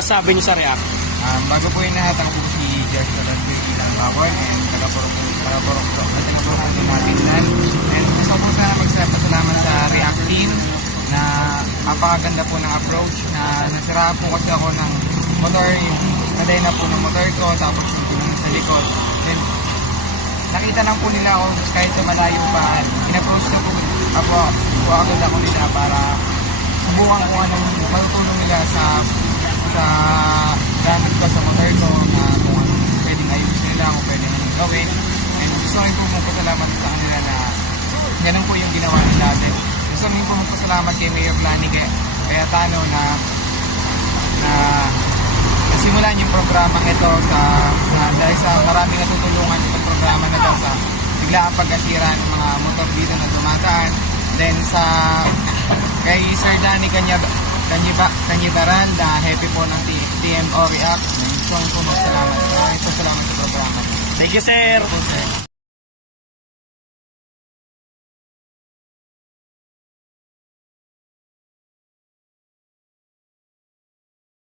masabi niyo sa React? Bago po yung lahat, ako po si Jeff Talantoy Ilang Bawon and taga-Porok Matindan. And gusto ko sana magpasalamat sa React team na napakaganda po ng approach na nasiraan po kasi ako ng motor, yung kadena po ng motor ko, tapos yung tulong sa likod. And nakita lang po nila ako kahit sa malayo pa, in-approach na po agad ako nila para subukan ko anong matutulong nila sa gamit ko sa motor ko, na kung anong pwedeng ayusin nila, kung pwedeng anong gawin. And gusto rin po magpasalamat sa kanila na ganun po yung ginawa nila natin. Gusto rin po magpasalamat kay Mayor Lani Cayetano na nasimulan yung programang ito dahil sa maraming natutulungan itong programa na ito sa biglaang pagkasira ng mga motor dito na dumataan. Then kay Sir Danny Canyibaral na happy po ng TMO React. Gusto po magpasalamat sa programa. Thank you, sir.